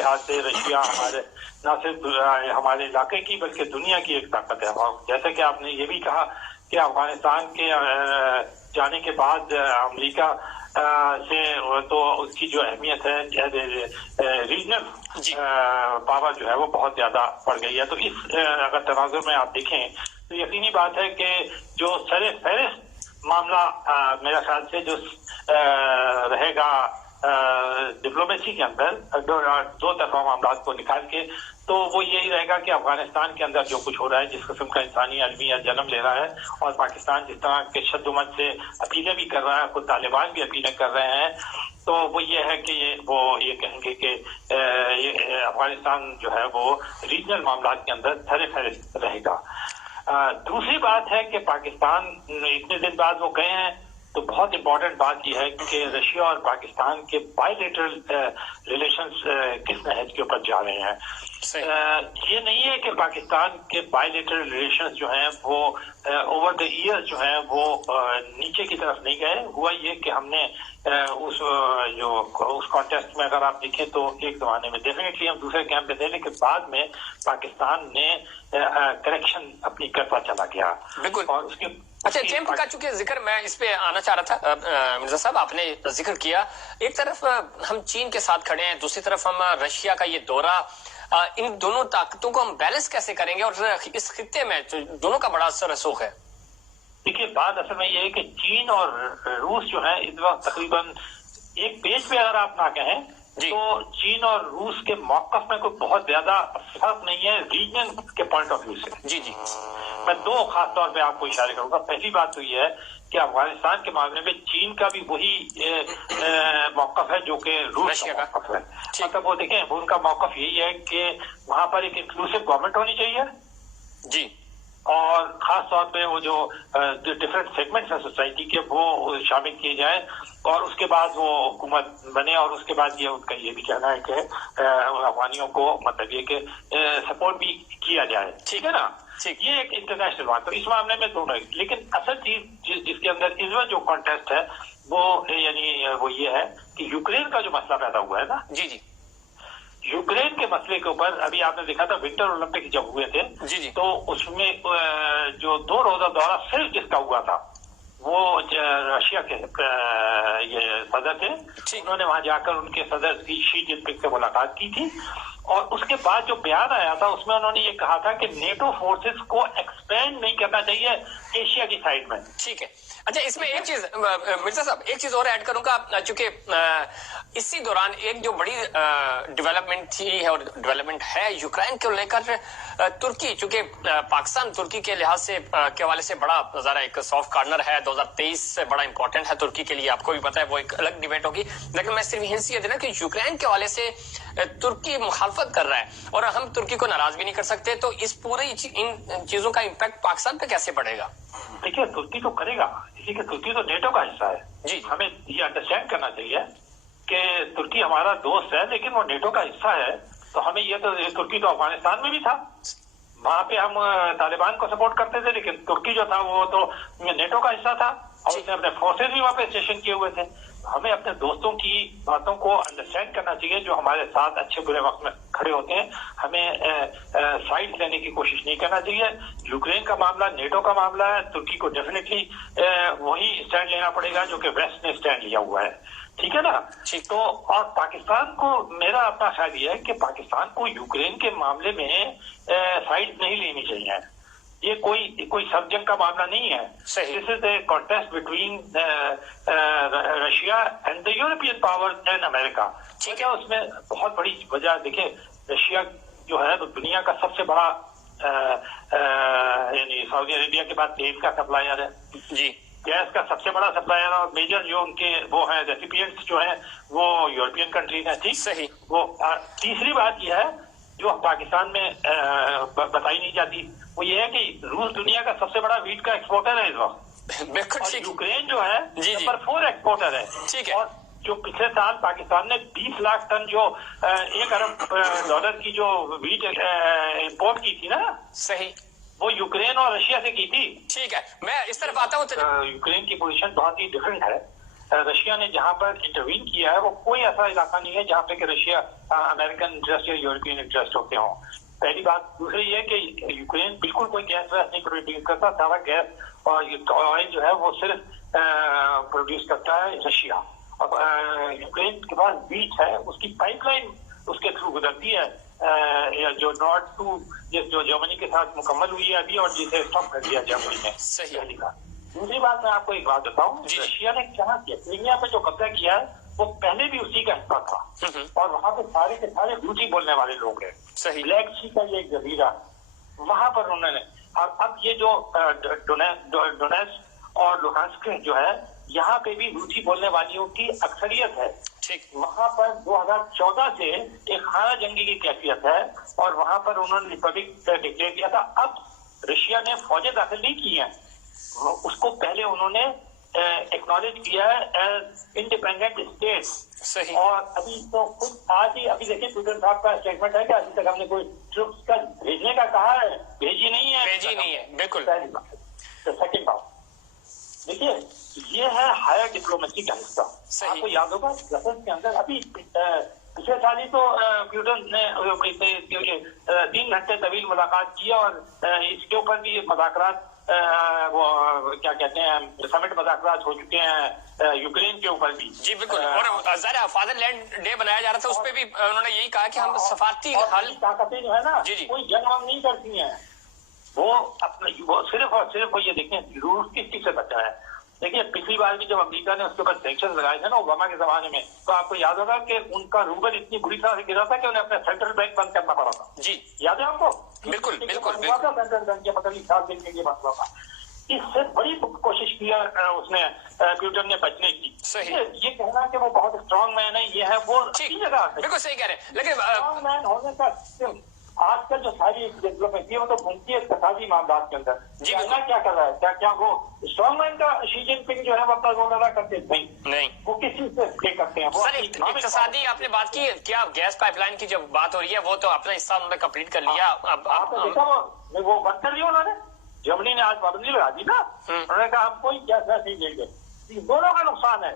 लिहाज से रशिया हमारे न सिर्फ हमारे इलाके की बल्कि दुनिया की एक ताकत है। और जैसे कि आपने ये भी कहा कि अफगानिस्तान के जाने के बाद अमेरिका से तो उसकी जो अहमियत है रीजनल पावर जो है वो बहुत ज्यादा बढ़ गई है। तो इस अगर तनाजुर में आप देखें तो यकीनी बात है कि जो सरे फहरिस्त मामला मेरा ख्याल से जो रहेगा डिप्लोमेसी के अंदर दो तरफा मामला को निकाल के, तो वो यही रहेगा कि अफगानिस्तान के अंदर जो कुछ हो रहा है, जिस किस्म का इंसानी अलमिया जन्म ले रहा है, और पाकिस्तान जिस तरह के शद्दुमत से अपीलें भी कर रहा है, खुद तालिबान भी अपीलें कर रहे हैं, तो वो ये है कि ये कहेंगे कि अफगानिस्तान जो है वो रीजनल मामला के अंदर सरे फहरिस्त रहेगा। दूसरी बात है कि पाकिस्तान इतने दिन बाद वो गए हैं, तो बहुत इंपॉर्टेंट बात यह है कि रशिया और पाकिस्तान के बायलैटरल रिलेशंस किस नहज के ऊपर जा रहे हैं। ये नहीं है कि पाकिस्तान के बायलैटरल रिलेशंस जो हैं वो ओवर द ईयर जो हैं वो नीचे की तरफ नहीं गए। हुआ ये कि हमने उस कॉन्टेस्ट में अगर आप देखें तो एक जमाने में डेफिनेटली हम दूसरे कैंप में थे, लेकिन बाद में पाकिस्तान ने करेक्शन अपनी करता चला गया। बिल्कुल। और उसके अच्छा, कैंप का चूंकि जिक्र मैं इस पे आना चाह रहा था, मिर्जा साहब आपने जिक्र किया, एक तरफ हम चीन के साथ खड़े हैं, दूसरी तरफ हम रशिया का ये दौरा, इन दोनों ताकतों को हम बैलेंस कैसे करेंगे और इस खित्ते में दोनों का बड़ा असर रसूख है। देखिए, बात असल में ये है कि चीन और रूस जो है इस वक्त तकरीबन एक पेज पे अगर आप ना कहें तो चीन और रूस के मौकफ में कोई बहुत ज्यादा फर्क नहीं है रीजन के पॉइंट ऑफ व्यू से। जी जी, मैं दो खास तौर पे आपको इशारे करूंगा। पहली बात तो ये है कि अफगानिस्तान के मामले में चीन का भी वही मौकफ है जो कि रूस का मौकफ है। मतलब वो देखें, उनका मौकफ यही है कि वहां पर एक इंक्लूसिव गवर्नमेंट होनी चाहिए जी, और खास तौर पे वो जो डिफरेंट सेगमेंट्स हैं सोसाइटी के वो शामिल किए जाए, और उसके बाद वो हुकूमत बने, और उसके बाद ये उनका ये भी कहना है कि अफगानियों को मतलब ये कि सपोर्ट भी किया जाए। ठीक है ना, ये एक इंटरनेशनल बात। तो इस मामले में दोनों, लेकिन असल चीज जिसके अंदर इस वक्त जो कॉन्टेस्ट है वो यानी वो ये है कि यूक्रेन का जो मसला पैदा हुआ है ना, जी जी, यूक्रेन के मसले के ऊपर अभी आपने देखा था विंटर ओलंपिक जब हुए थे जी जी, तो उसमें जो 2 रोजा दौरा सिर्फ जिसका हुआ था वो रशिया के ये सदर थे। उन्होंने वहां जाकर उनके सदर शी जिनपिंग से मुलाकात की थी, और उसके बाद जो बयान आया था उसमें उन्होंने ये कहा था कि नेटो फोर्सेस को एक्सपेंड नहीं करना चाहिए एशिया की साइड में। ठीक है। अच्छा, इसमें एक चीज मिर्जा साहब, एक चीज और ऐड करूंगा, चूंकि इसी दौरान एक जो बड़ी डेवलपमेंट थी है और डेवलपमेंट है यूक्रेन को लेकर, तुर्की, चूंकि पाकिस्तान तुर्की के लिहाज से के हवाले से बड़ा जरा एक सॉफ्ट कॉर्नर है, 2023 से बड़ा इंपॉर्टेंट है तुर्की के लिए, आपको भी पता है, वो एक अलग डिबेट होगी, लेकिन मैं सिर्फ हिंस ये देना कि यूक्रेन के हवाले से तुर्की मुखालफत कर रहा है और हम तुर्की को नाराज भी नहीं कर सकते, तो इस पूरे इन चीजों का इम्पैक्ट पाकिस्तान पे कैसे पड़ेगा? देखिए, तुर्की तो करेगा, इसी के तुर्की तो नेटो का हिस्सा है जी। हमें ये अंडरस्टैंड करना चाहिए कि तुर्की हमारा दोस्त है लेकिन वो नेटो का हिस्सा है। तो हमें ये तो, तुर्की तो अफगानिस्तान में भी था, वहां पे हम तालिबान को सपोर्ट करते थे, लेकिन तुर्की जो था वो तो नेटो का हिस्सा था और उसने अपने फोर्सेज भी वहां पे स्टेशन किए हुए थे। हमें अपने दोस्तों की बातों को अंडरस्टैंड करना चाहिए जो हमारे साथ अच्छे बुरे वक्त में खड़े होते हैं। हमें साइड लेने की कोशिश नहीं करना चाहिए। यूक्रेन का मामला नेटो का मामला है, तुर्की को डेफिनेटली वही स्टैंड लेना पड़ेगा जो कि वेस्ट ने स्टैंड लिया हुआ है। ठीक है ना। तो और पाकिस्तान को, मेरा अपना ख्याल ये है कि पाकिस्तान को यूक्रेन के मामले में साइड नहीं लेनी चाहिए। ये कोई सब जंग का मामला नहीं है। This is a contest between Russia and the European power and America. ठीक है, उसमें बहुत बड़ी वजह देखिए, रशिया जो है तो दुनिया का सबसे बड़ा यानी सऊदी अरेबिया के बाद तेल का सप्लायर है जी, गैस का सबसे बड़ा सप्लायर, और मेजर जो उनके वो है रेसिपिएंट्स जो है वो यूरोपियन कंट्रीज है। ठीक, सही। वो तीसरी बात यह है जो पाकिस्तान में बताई नहीं जाती, वो ये है कि रूस दुनिया का सबसे बड़ा वीट का एक्सपोर्टर है इस वक्त, और यूक्रेन जो है नंबर 4 एक्सपोर्टर है। ठीक है। और जो पिछले साल पाकिस्तान ने 20 लाख टन जो $1 अरब की जो वीट इम्पोर्ट की थी ना, सही, वो यूक्रेन और रशिया से की थी। ठीक है, मैं इस तरफ आता हूँ। यूक्रेन की पोजीशन बहुत ही डिफरेंट है, रशिया ने जहां पर इंटरवीन किया है वो कोई ऐसा इलाका नहीं है जहां पे कि रशिया अमेरिकन इंटरेस्ट या यूरोपियन इंटरेस्ट होते हों। पहली बात। दूसरी ये कि यूक्रेन बिल्कुल कोई गैस वैस नहीं प्रोड्यूस करता, सारा गैस और ऑयल जो है वो सिर्फ प्रोड्यूस करता है रशिया। और यूक्रेन के पास बीच है, उसकी पाइपलाइन उसके थ्रू गुजरती है, जो नॉर्थ टू जो जर्मनी के साथ मुकम्मल हुई है अभी और जिसे स्टॉप कर दिया जर्मनी ने। पहली बात। दूसरी बात, मैं आपको एक बात बताऊं, रशिया ने क्या किया, क्रीमिया पे जो कब्जा किया है वो पहले भी उसी का हिस्सा था और वहां पे सारे के सारे रूसी बोलने वाले लोग हैं। ब्लैक सी का ये एक जजीरा, वहां पर उन्होंने, और अब ये जो डोनेट्स्क और लुहांस्क जो है यहाँ पे भी रूसी बोलने वालियों की अक्सरियत है। वहां पर 2014 से एक खाना जंगी की कैफियत है और वहां पर उन्होंने रिपब्लिक डिक्लेयर किया था। अब रशिया ने फौजें दाखिल नहीं की हैं, उसको पहले उन्होंने एक्नॉलेज किया है एज इंडिपेंडेंट स्टेट। सही। और अभी तो खुद आज ही अभी देखिए पुतिन साहब का स्टेटमेंट है कि अभी तक हमने कोई ट्रुप्स का भेजने का कहा है, भेजी नहीं है। बिल्कुल। सेकंड बात देखिए, ये है हायर डिप्लोमेसी का हिस्सा। आपको याद होगा ब्रसेल्स के अंदर अभी पिछले साल ही तो प्यूटन ने 3 घंटे तवील मुलाकात की और इसके ऊपर भी मज़ाकरात वो क्या कहते हैं समिट मज़ाकरात हो चुके हैं यूक्रेन के ऊपर भी। जी बिल्कुल। और ज़रा फादरलैंड डे बनाया जा रहा था, उस पर भी उन्होंने यही कहा कि हम सफारती हल ताकतें जो है ना जी कोई जंग नहीं करती हैं, वो अपने वो सिर्फ और सिर्फ वो ये देखें रूस किस चीज से बचा है। देखिए पिछली बार भी जब अमेरिका ने उसके ऊपर सैंक्शन लगाए थे ना ओबामा के जमाने में, तो आपको याद होगा कि उनका रूबल इतनी बुरी तरह से गिरा था कि उन्हें अपना सेंट्रल बैंक बंद करना पड़ा था। जी याद है आपको? बिल्कुल बिल्कुल। सेंट्रल बैंक के पता नहीं 7 दिन के लिए मसला था। इससे बड़ी कोशिश किया उसने प्यूटन ने बचने की। सही। ये कहना कि वो बहुत स्ट्रांग मैन है, ये है वो जगह बिल्कुल सही कह रहे हैं, लेकिन स्ट्रांग मैन होने का आजकल जो सारी डेवलपमेंट है वो तो घूमती है इक़्तिसादी मामलात के अंदर। जी क्या कर रहा है? क्या वो स्ट्रांग मैन का शी जिनपिंग जो है वो अपना रोल अदा करते नहीं, वो किस चीज से प्ले करते हैं? सर इक़्तिसादी आपने बात की, क्या गैस पाइपलाइन की जब बात हो रही है वो तो अपना हिस्सा उन्होंने कंप्लीट कर लिया। अब आपने देखा वो बंद कर लिया उन्होंने, जर्मनी ने आज पाबंदी लगा दी ना, उन्होंने कहा हम कोई गैस नहीं देंगे। दोनों का नुकसान है,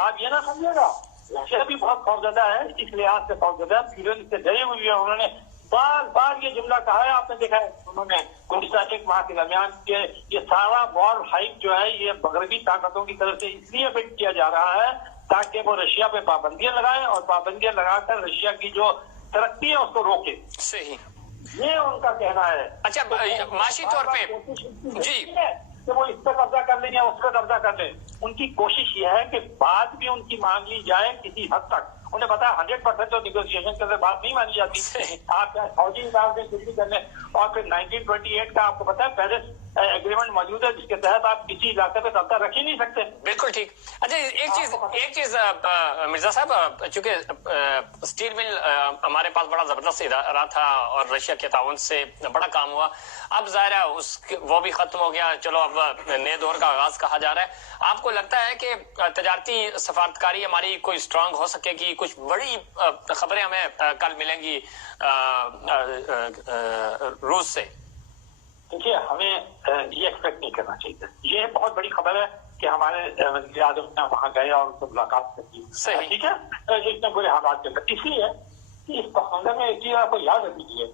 आप ये ना समझिएगा। रशिया भी बहुत खौफजदा है, इस लिहाज से खौफजदा है, इससे डरे हुए हैं। उन्होंने बार बार ये जुमला कहा है, आपने देखा है उन्होंने गुस्ताखी माह के दरमियान के ये सारा वॉर हाइक जो है ये मगरबी ताकतों की तरफ से इसलिए बिल्ड किया जा रहा है ताकि वो रशिया पे पाबंदियां लगाएं और पाबंदियां लगाकर रशिया की जो तरक्की है उसको रोके। सही, ये उनका कहना है। अच्छा, माशी तौर पे जी कि वो इस पर कब्जा कर लें या उस पर कब्जा कर लें, उनकी कोशिश ये है कि बात भी उनकी मांग ली जाए किसी हद तक। उन्हें पता है 100% तो निगोशिएशन के बात नहीं मानी जाती। आप चाहे फौजी हिसाब से कुछ भी कर लें, और फिर 1928 का आपको पता है पेरिस एग्रीमेंट मौजूद है जिसके तहत आप किसी इलाके पे कब्जा रख ही नहीं सकते। बिल्कुल ठीक। अच्छा, एक चीज मिर्जा साहब, चूंकि स्टील मिल हमारे पास बड़ा जबरदस्त इदारा था और रशिया के ताउन से बड़ा काम हुआ, अब जाहिर है वो भी खत्म हो गया, चलो अब नए दौर का आगाज कहा जा रहा है। आपको लगता है कि तजारती सफारतकारी हमारी कोई स्ट्रांग हो सकेगी? कुछ बड़ी खबरें हमें कल मिलेंगी रूस से? देखिए, हमें ये एक्सपेक्ट नहीं करना चाहिए। ये बहुत बड़ी खबर है कि हमारे वज़ीर आज़म ने वहां गए और उनसे मुलाकात की। सही, ठीक है, इतने बुरे हालात के अंदर। इसलिए कि इस तस्वीर में एक चीज आपको याद रखिए,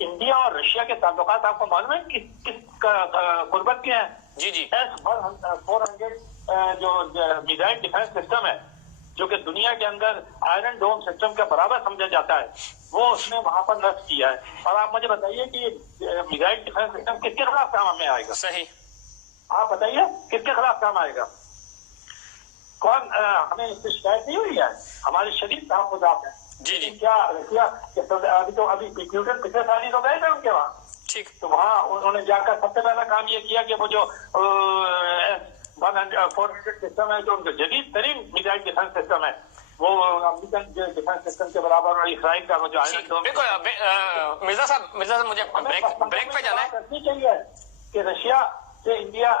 इंडिया और रशिया के ताल्लुकात आपको मालूम है किस कुर्बत के हैं? जी जी। S-400 जो मिसाइल डिफेंस सिस्टम है जो कि दुनिया के अंदर आयरन डोम सिस्टम का बराबर समझा जाता है, वो उसने वहां पर नष्ट किया है। और आप मुझे बताइए कि मिसाइल डिफेंस सिस्टम किसके खिलाफ काम में आएगा? सही, आप बताइए किसके खिलाफ काम आएगा? कौन? हमें इससे शिकायत नहीं हुई है, हमारे शरीर तहफ़्फ़ुज़ात हैं। जी जी। क्या रशिया अभी प्यूटन पिछले साल ही तो गए थे उनके वहाँ। ठीक। तो वहाँ उन्होंने जाकर सबसे पहला काम ये किया कि वो जो 400 सिस्टम है, जो उनका जदीद तरीन मिसाइल डिफेंस सिस्टम है, वो अमेरिकन डिफेंस सिस्टम के बराबर और इसराइल का वो जो आयरन डोम। बिल्कुल। मिर्जा साहब मुझे ब्रेक पे जाना है। करनी चाहिए कि रशिया کہ انڈیا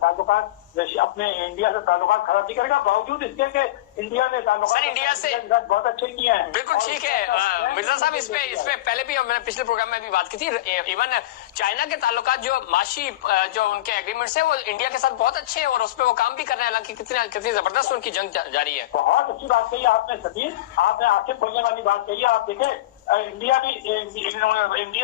تعلقات اپنے انڈیا سے تعلقات خراب نہیں کرے گا، باوجود اس کے کہ انڈیا نے تعلقات انڈیا سے بہت اچھے کیے ہیں. بالکل ٹھیک ہے مرزا صاحب، اس پہ پہلے بھی میں نے پچھلے پروگرام میں بھی بات کی تھی. ایون چائنا کے تعلقات جو معاشی جو ان کے ایگریمنٹس ہیں وہ انڈیا کے ساتھ بہت اچھے ہیں اور اس پہ وہ کام بھی کر رہے ہیں، حالانکہ کتنی زبردست ان کی جنگ جاری ہے. بہت اچھی بات کہی آپ نے سبیر، آپ نے آنکھیں کھولنے والی بات کہی ہے. آپ دیکھیں انڈیا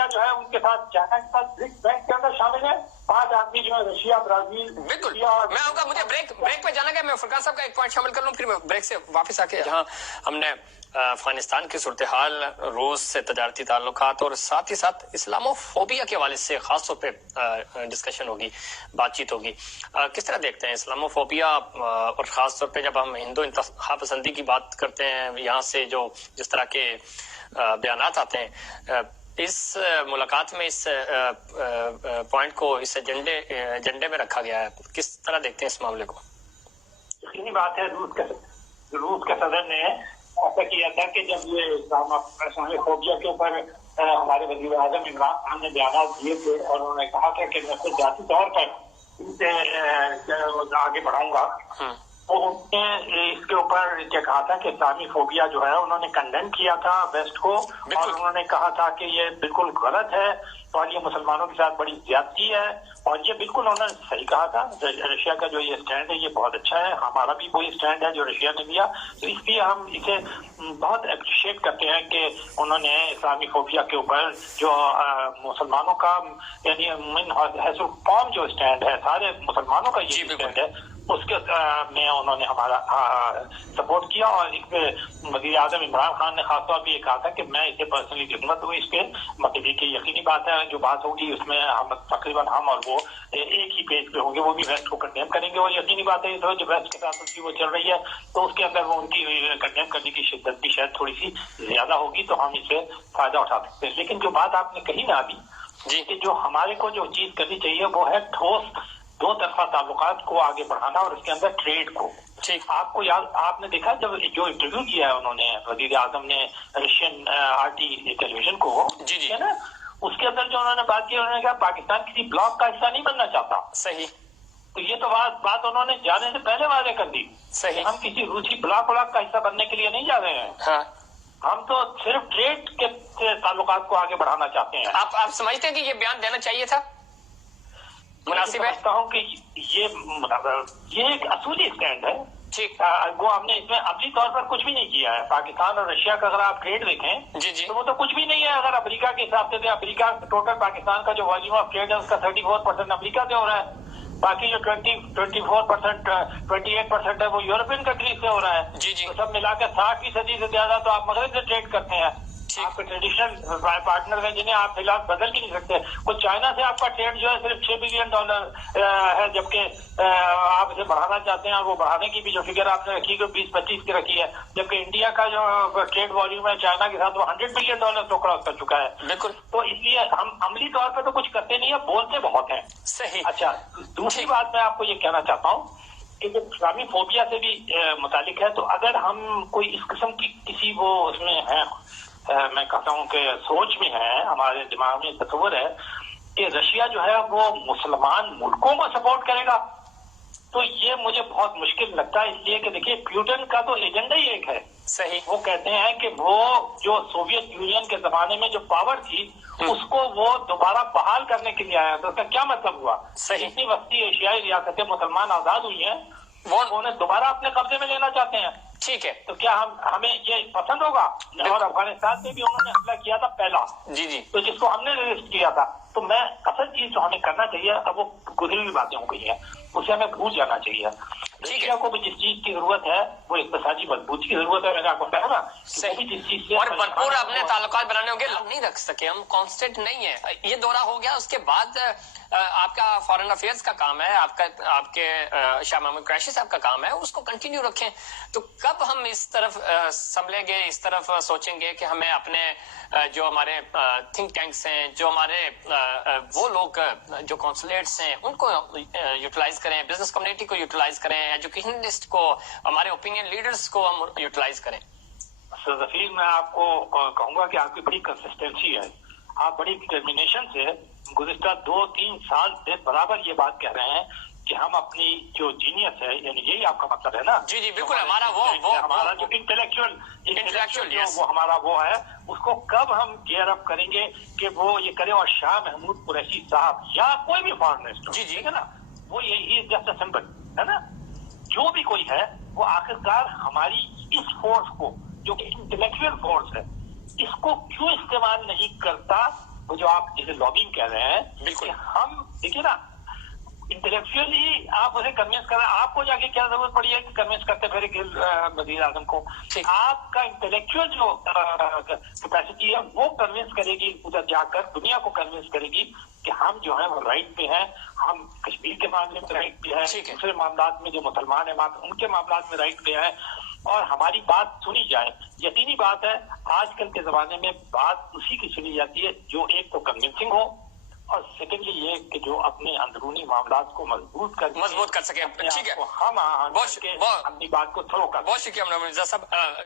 جو ہے ان کے ساتھ چائنا کے ساتھ برکس بینک کے اندر شامل ہے. 5 آدمی جو ہے رشیا، برازیل. بالکل میں آؤں گا، مجھے بریک پہ جانا ہے. میں فرقان صاحب کا ایک پوائنٹ شامل کر لوں، پھر میں بریک سے واپس آ کے جہاں ہم نے افغانستان کی صورتحال، روس سے تجارتی تعلقات اور ساتھ ہی ساتھ اسلامو فوبیا کے حوالے سے خاص طور پہ ڈسکشن ہوگی، بات چیت ہوگی. کس طرح دیکھتے ہیں اسلامو فوبیا، اور خاص طور پہ جب ہم ہندو انتہا پسندی کی بات کرتے ہیں، یہاں سے جو جس طرح کے بیانات آتے ہیں، اس ملاقات میں اس پوائنٹ کو اس ایجنڈے میں رکھا گیا ہے، کس طرح دیکھتے ہیں اس معاملے کو؟ یقینی بات ہے روس کے صدر نے ایسا کیا تھا کہ جب یہ اسلامی فوبیا کے اوپر ہمارے وزیر اعظم عمران خان نے بیانات دیے تھے اور انہوں نے کہا تھا کہ میں خود ذاتی طور پر اسے آگے بڑھاؤں گا، تو انہوں نے اس کے اوپر کیا کہا تھا کہ اسلامی فوبیا جو ہے انہوں نے کنڈیم کیا تھا ویسٹ کو، اور انہوں نے کہا تھا کہ یہ بالکل غلط ہے اور یہ مسلمانوں کے ساتھ بڑی زیادتی ہے، اور یہ بالکل انہوں نے صحیح کہا تھا. رشیا کا جو یہ سٹینڈ ہے یہ بہت اچھا ہے، ہمارا بھی وہی سٹینڈ ہے جو رشیا نے لیا، تو اس لیے ہم اسے بہت اپریشیٹ کرتے ہیں کہ انہوں نے اسلامی فوبیا کے اوپر جو مسلمانوں کا یعنی من حیث القوم جو سٹینڈ ہے، سارے مسلمانوں کا یہ سٹینڈ ہے، اس کے میں انہوں نے ہمارا سپورٹ کیا. اور اس پہ وزیر اعظم عمران خان نے خاص طور پہ یہ کہا تھا کہ میں اسے پرسنلی خدمت ہوئی اس پہ، مطلب کہ یقینی بات ہے جو بات ہوگی اس میں ہم تقریباً ہم اور وہ ایک ہی پیج پہ ہوں گے، وہ بھی ویسٹ کو کنڈیم کریں گے. اور یقینی بات ہے جو ویسٹ کے ساتھ ان کی وہ چل رہی ہے تو اس کے اندر وہ ان کی کنڈیم کرنے کی شدت بھی شاید تھوڑی سی زیادہ ہوگی، تو ہم اس سے فائدہ اٹھا سکتے ہیں. لیکن جو بات آپ نے کہی نا ابھی کہ جو ہمارے کو جو چیز کرنی چاہیے وہ ہے ٹھوس دو طرفہ تعلقات کو آگے بڑھانا اور اس کے اندر ٹریڈ کو. آپ کو یاد، آپ نے دیکھا جب جو انٹرویو کیا ہے انہوں نے وزیر اعظم نے رشین RT ٹیلی ویژن کو، ہے نا، اس کے اندر جو انہوں نے بات کی، انہوں نے کہا پاکستان کسی بلاک کا حصہ نہیں بننا چاہتا. صحیح. تو یہ تو بات انہوں نے جانے سے پہلے واضح کر دی. صحیح. ہم کسی روسی بلاک کا حصہ بننے کے لیے نہیں جا رہے ہیں. ہاں. ہم تو صرف ٹریڈ کے تعلقات کو آگے بڑھانا چاہتے ہیں. آپ سمجھتے ہیں کہ یہ بیان دینا چاہیے تھا؟ مناسب ہے. سمجھتا ہوں کہ یہ ایک اصولی اسٹینڈ ہے. وہ ہم نے اس میں عملی طور پر کچھ بھی نہیں کیا ہے. پاکستان اور رشیا کا اگر آپ ٹریڈ دیکھیں تو وہ تو کچھ بھی نہیں ہے. اگر امریکہ کے حساب سے امریکہ ٹوٹل پاکستان کا جو والیوم آف ٹریڈ ہے اس کا 34% امریکہ سے ہو رہا ہے، باقی جو 24% 28% ہے وہ یورپین کنٹریز سے ہو رہا ہے. تو سب ملا کے 60% سے زیادہ تو آپ مغرب سے ٹریڈ کرتے ہیں. آپ کے ٹریڈیشنل پارٹنر ہیں جنہیں آپ فی الحال بدل بھی نہیں سکتے. وہ چائنا سے آپ کا ٹریڈ جو ہے صرف $6 بلین ہے، جبکہ آپ اسے بڑھانا چاہتے ہیں اور وہ بڑھانے کی بھی جو فگر آپ نے رکھی ہے 20-25 کی رکھی ہے، جبکہ انڈیا کا جو ٹریڈ والیوم ہے چائنا کے ساتھ وہ $100 بلین تو کراس کر چکا ہے. بالکل. تو اس لیے ہم عملی طور پہ تو کچھ کرتے نہیں ہیں، بولتے بہت ہیں. صحیح. اچھا، دوسری بات میں آپ کو یہ کہنا چاہتا ہوں کہ جو اسلامی فوبیا سے بھی متعلق ہے، تو اگر ہم کوئی اس قسم کی کسی وہ اس میں ہے، میں کہتا ہوں کہ سوچ میں ہے، ہمارے دماغ میں تصور ہے کہ رشیا جو ہے وہ مسلمان ملکوں کو سپورٹ کرے گا، تو یہ مجھے بہت مشکل لگتا ہے. اس لیے کہ دیکھیے پیوٹن کا تو ایجنڈا ہی ایک ہے. صحیح. وہ کہتے ہیں کہ وہ جو سوویت یونین کے زمانے میں جو پاور تھی اس کو وہ دوبارہ بحال کرنے کے لیے آیا. تو اس کا کیا مطلب ہوا؟ صحیح. اتنی وسطی ایشیائی ریاستیں مسلمان آزاد ہوئی ہیں، وہ انہیں دوبارہ اپنے قبضے میں لینا چاہتے ہیں. ٹھیک ہے. تو کیا ہمیں یہ پسند ہوگا؟ اور افغانستان میں بھی انہوں نے حملہ کیا تھا پہلا، تو جس کو ہم نے ریزسٹ کیا تھا. تو میں اصل چیز جو ہمیں کرنا چاہیے، اب وہ گزری ہوئی باتیں ہو گئی ہیں، اسے ہمیں بھول جانا چاہیے. رشیا کو بھی جس چیز کی ضرورت ہے وہ اقتصادی مضبوطی کی ضرورت ہے. میں نے آپ کو کہا نا جس چیز سے اور بھرپور اپنے تعلقات بنانے ہوں گے، نہیں رکھ سکے ہم، کانسٹنٹ نہیں ہے. یہ دورہ ہو گیا، اس کے بعد آپ کا فارن افیئرز کا کام ہے، آپ کے شاہ محمود قریشی صاحب کا کام ہے، اس کو کنٹینیو رکھیں. تو کب ہم اس طرف سنبھلیں گے، اس طرف سوچیں گے کہ ہمیں اپنے جو ہمارے تھنک ٹینکس ہیں، جو ہمارے وہ لوگ جو کونسولیٹس ہیں ان کو یوٹیلائز کریں، بزنس کمیونٹی کو یوٹیلائز کریں، ایجوکیشنسٹ کو، ہمارے اوپینین لیڈرز کو ہم یوٹیلائز کریں. ظفیر، میں آپ کو کہوں گا کہ آپ کی بڑی کنسسٹنسی ہے. आप बड़ी डिटर्मिनेशन से गुज़िश्ता 2-3 साल से बराबर ये बात कह रहे हैं कि हम अपनी जो जीनियस है, यानी यही आपका मतलब है ना? जी जी बिल्कुल, हमारा जो इंटेलेक्चुअल yes. वो हमारा वो है, उसको कब हम गियर अप करेंगे कि वो ये करे। और शाह महमूद कुरैशी साहब या कोई भी फॉरेन मिनिस्टर, जी जी ठीक है ना, वो यही जस्ट अ सिंबल है ना, जो भी कोई है वो आखिरकार हमारी इस फोर्स को, जो कि इंटेलेक्चुअल फोर्स है, इसको क्यों इस्तेमाल नहीं करता? वो जो आप जिसे लॉबिंग कह रहे हैं, बिल्कुल हम देखिए ना, इंटेलेक्चुअली आप उसे कन्विंस कर रहे हैं, आपको जाके क्या जरूरत पड़ी है कि कन्विंस करते फिर वजीर आजम को? आपका इंटेलेक्चुअल जो कैपेसिटी है वो कन्विंस करेगी, उधर जाकर दुनिया को कन्विंस करेगी कि हम जो है वो राइट पे हैं, हम कश्मीर के मामले में राइट पे हैं, दूसरे मामला में जो मुसलमान है उनके मामला में राइट पे हैं, और हमारी बात सुनी जाए। यकीनी बात है आजकल के जमाने में बात उसी की सुनी जाती है जो एक तो कन्विंसिंग हो, और सेकेंडली ये कि जो अपने अंदरूनी मामलात को मजबूत कर सके। ठीक है, हम अपनी बात को थ्रो कर। बहुत शुक्रिया मिर्जा साहब।